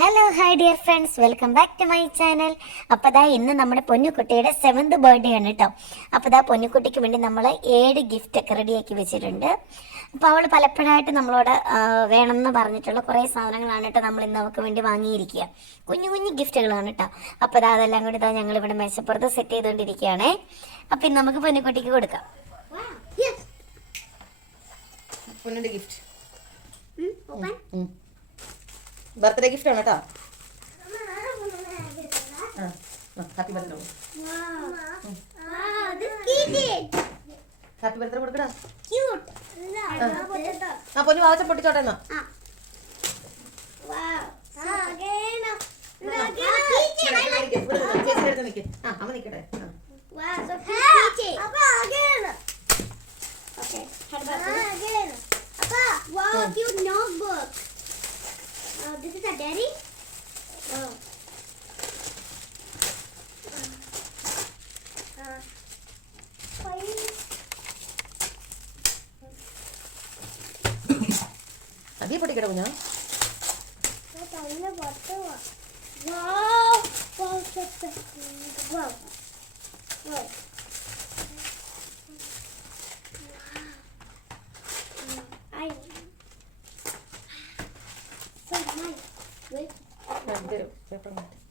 Hello hi dear friends welcome back to my channel അപ്പോൾ ദാ ഇന്ന് നമ്മുടെ പൊന്നുകുട്ടിയുടെ സെവൻത് ബർത്ത്ഡേ ആണ് കേട്ടോ അപ്പോൾ ദാ പൊന്നുകുട്ടിക്ക് വേണ്ടി നമ്മൾ ഏഴ് ഗിഫ്റ്റ് ഒക്കെ റെഡിയാക്കി വെച്ചിട്ടുണ്ട്. അപ്പോൾ അവൾ പലപ്പോഴായിട്ട് നമ്മളോട് വേണം വേണമെന്ന് പറഞ്ഞിട്ടുള്ള കുറേ സാധനങ്ങളാണ് കേട്ടോ നമ്മൾ ഇന്ന് അവൾക്ക് വേണ്ടി വാങ്ങിയിരിക്കുക കുഞ്ഞു കുഞ്ഞു ഗിഫ്റ്റുകളാണ് കേട്ടോ അപ്പോൾ ദാ അതെല്ലാം കൂടി ദാ ഞങ്ങൾ ഇവിടെ മേശപ്പുറത്ത് സെറ്റ് ചെയ്തുകൊണ്ടിരിക്കുകയാണേ അപ്പോൾ ഇന്ന് നമുക്ക് പൊന്നുക്കുട്ടിക്ക് കൊടുക്കാം. പൊന്നിന്റെ ഗിഫ്റ്റ് ബർത്ത്ഡേ ഗിഫ്റ്റ് ആണ് കേട്ടോ ഹാപ്പി ബർത്ത്ഡേ കൊടുക്കടാ ആ പൊന്നു വാവച്ച പൊട്ടിച്ചോട്ടെ എന്നാ ചേച്ചി അടുത്ത് ആ. Wow, cute notebook. Oh, this is a daddy. Oh. Uh, അതേ പൊട്ടിക്കട്ടെ കുഞ്ഞാ Wow! Wow, that's a wow. Wow. I. So nice. Wait. ആ, ഇത് തരൂ. പേപ്പർ മാറ്റി. Now this. No, I think the orange. Wow! ഇത് നോക്കി വെക്ക്.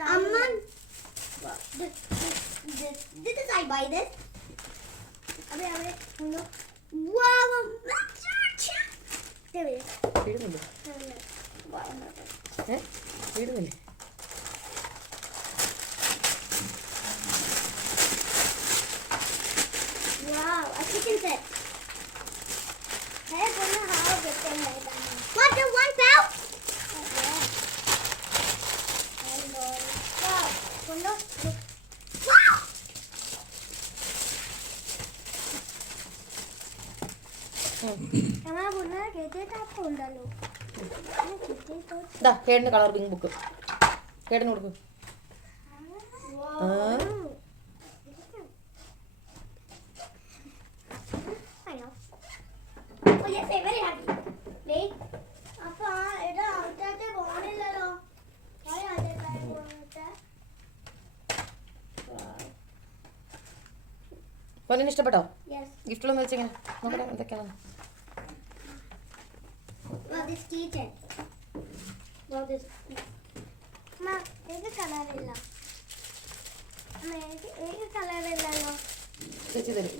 Amman. This, this, this, this is I buy this. Abe, abe, no. Wow! Wow. Kundo, look. Wow! Kama bunna kete ta kundalo. Kete to. ഇതാ കേടിന് colour pink book കേടിന് കൊടുക്കും Wow. പൊന്നിന് ഇഷ്ടപ്പെട്ടോ? Yes ഗിഫ്റ്റുകളൊന്നും വെച്ചെങ്ങനെ. നോക്കട്ടെ എന്തൊക്കെയാണ് ചേച്ചി തരും.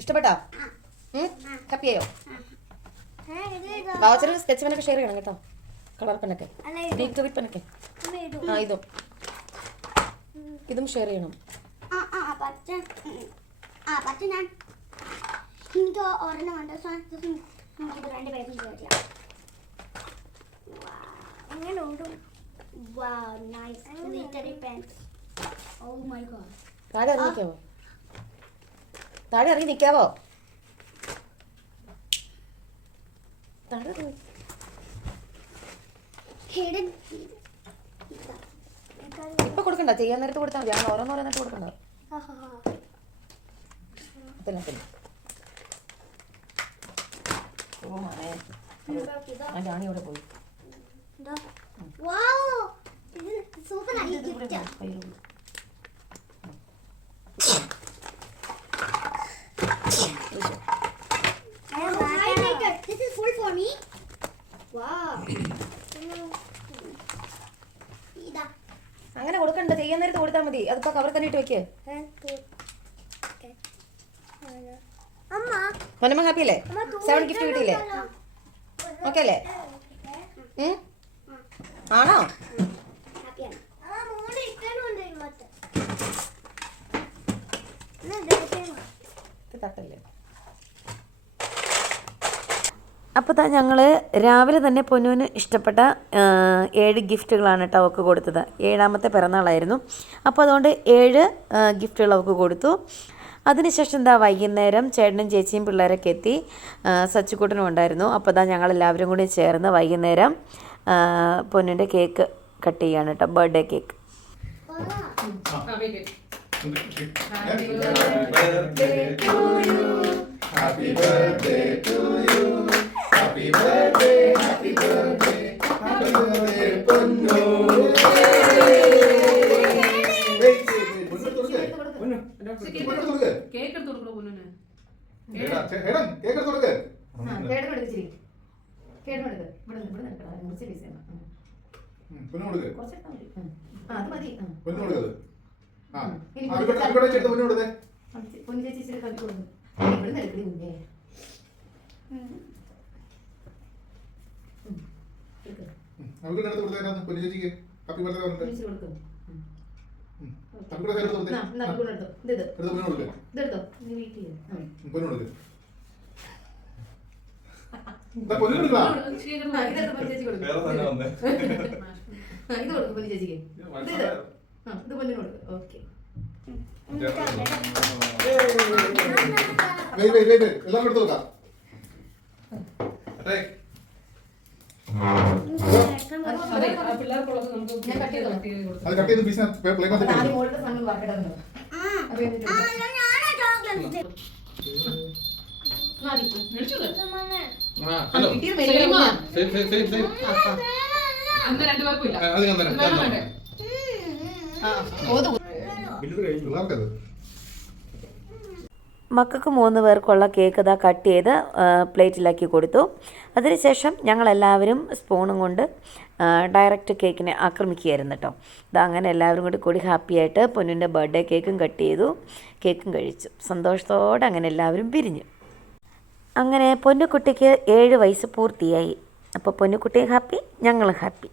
ഇഷ്ടപ്പെട്ടോ? ഇത് ബാവച്ചന് സ്കെച്ച് പെനൊക്കെ ഷെയർ ചെയ്യണം കേട്ടോ. കളർ പെനൊക്കെ പെനൊക്കെ ആ ഇതും ഇതും ഷെയർ ചെയ്യണം. ആ ആ പച്ച. ആ പച്ച ഞാൻ എനിക്ക് ഒരെണ്ണം ഉണ്ട് സോ രണ്ട് പേരും ഓടും Wow, nice. glittery pens. Oh my god. താഴെ ഇറങ്ങി നിൽക്കാവോ താഴെ ഇറങ്ങി നിൽക്കാവോ താഴെ ഇറങ്ങി Hidden. കൊടുക്കണ്ട. ചെയ്യാൻ നേരത്ത് കൊടുത്താൽ മതി. അങ്ങനെ ഓരോന്നോരോന്നിട്ട് കൊടുക്കണ്ട? പിന്നെ പിന്നെ. ഓ മാനേ. ആ ജാണി ഇവിടെ പോയി. സൂപ്പർ ആയി ഇത് ഇവിടെ ഗിഫ്റ്റ് പോയി. കയ്യിൽ പോയി. This is full for me. Wow. ഇതാ അങ്ങനെ കൊടുക്കണ്ട നേരത്ത് മതി. അതിപ്പോ കവർ തന്നെ ഇട്ട് വെക്കേ. പൊന്നമ്മ ഹാപ്പി അല്ലേ? സെവൻ ഗിഫ്റ്റ് കിട്ടിയില്ലേ? ഓക്കെ. അല്ലേ? ആണോ? ഹാപ്പിയാണ് അമ്മ മൂന്ന് ഇട്ടുന്നുണ്ട് ഇങ്ങോട്ട് എന്നാ ദേഷ്യം ഇത് തട്ടല്ലേ അപ്പോൾ താ ഞങ്ങൾ രാവിലെ തന്നെ പൊന്നുവിന് ഇഷ്ടപ്പെട്ട ഏഴ് ഗിഫ്റ്റുകളാണ് കേട്ടോ അവൾക്ക് കൊടുത്തത്. ഏഴാമത്തെ പിറന്നാളായിരുന്നു. അപ്പോൾ അതുകൊണ്ട് ഏഴ് ഗിഫ്റ്റുകൾ അവൾക്ക് കൊടുത്തു. അതിനുശേഷം എന്താ വൈകുന്നേരം ചേട്ടനും ചേച്ചിയും പിള്ളേരൊക്കെ എത്തി സച്ചുക്കൂട്ടനും ഉണ്ടായിരുന്നു. അപ്പോൾ ഇതാ ഞങ്ങളെല്ലാവരും കൂടി ചേർന്ന് വൈകുന്നേരം പൊന്നുവിന്റെ കേക്ക് കട്ട് ചെയ്യാണ് കേട്ടോ birthday cake. Happy birthday to you. Happy birthday, happy birthday, happy birthday, പൊന്നു. കേക്ക് എടുത്ത് കൊടുക്കണോ പൊന്നിന് കേക്ക് എടുത്ത് കൊടുക്ക്. കേടുമെടുത്തിരി കേടുമെടുത്ത് ഇവിടെ നിന്ന്, ഇവിടെ നിൽക്കടാ മുറിച്ച് പീസ് ചെയ്യണം ഉം. ഉം, പൊന്നു കൊടുക്ക്. കുറച്ചെടുത്താൽ മതി ഉം. ആ അത് മതി ഉം. പൊന്നു കൊടുക്കത്. ആ, ഉം. ഇനി ആ, ഇവിടെ- ഇവിടെ വെച്ചെടുത്ത് പൊന്നു കൊടുത്തേ. ആ, ചെ- പൊന്നു ചേച്ചി ഇച്ചിരി കണ്ടു കൊടുക്കും ഇവിടെ നിന്ന് എടുക്കടി മുന്നേ ഉം. എടുക്ക്. ഉം, നമുക്ക് എടുത്ത് കൊടുത്തേരാന്ന് പൊന്നു ചേച്ചിക്ക്. Happy birthday പറഞ്ഞിട്ട്. കൊടുത്തേ. എടുത്തോ. ഇത് എടുത്ത്. പൊന്നു പൊന്നു. ഇതാ, കൊടുക്കും. ഇത് പൊന്നു ഓക്കെ. അതെ. അതെ കട്ട് ചെയ്തോ പീസിനകത്ത് പ്ലേറ്റിനകത്ത് അത് ഞാൻ തരാം, പിള്ളേർക്കത്. മക്കൾക്ക് മൂന്ന് പേർക്കുള്ള കേക്ക് ഇതാ കട്ട് ചെയ്ത് പ്ലേറ്റിലാക്കി കൊടുത്തു. അതിനുശേഷം ഞങ്ങളെല്ലാവരും സ്പൂണും കൊണ്ട് ഡയറക്റ്റ് കേക്കിനെ ആക്രമിക്കുകയായിരുന്നു കേട്ടോ. ഇതാ അങ്ങനെ എല്ലാവരും കൂടി കൂടി ഹാപ്പിയായിട്ട് പൊന്നിന്റെ ബർത്ത്ഡേ കേക്കും കട്ട് ചെയ്തു കേക്കും കഴിച്ചു. സന്തോഷത്തോടെ അങ്ങനെ എല്ലാവരും പിരിഞ്ഞു. അങ്ങനെ പൊന്നുകുട്ടിക്ക് ഏഴ് വയസ്സ് പൂർത്തിയായി. അപ്പോൾ പൊന്നുകുട്ടിയും ഹാപ്പി ഞങ്ങളും ഹാപ്പി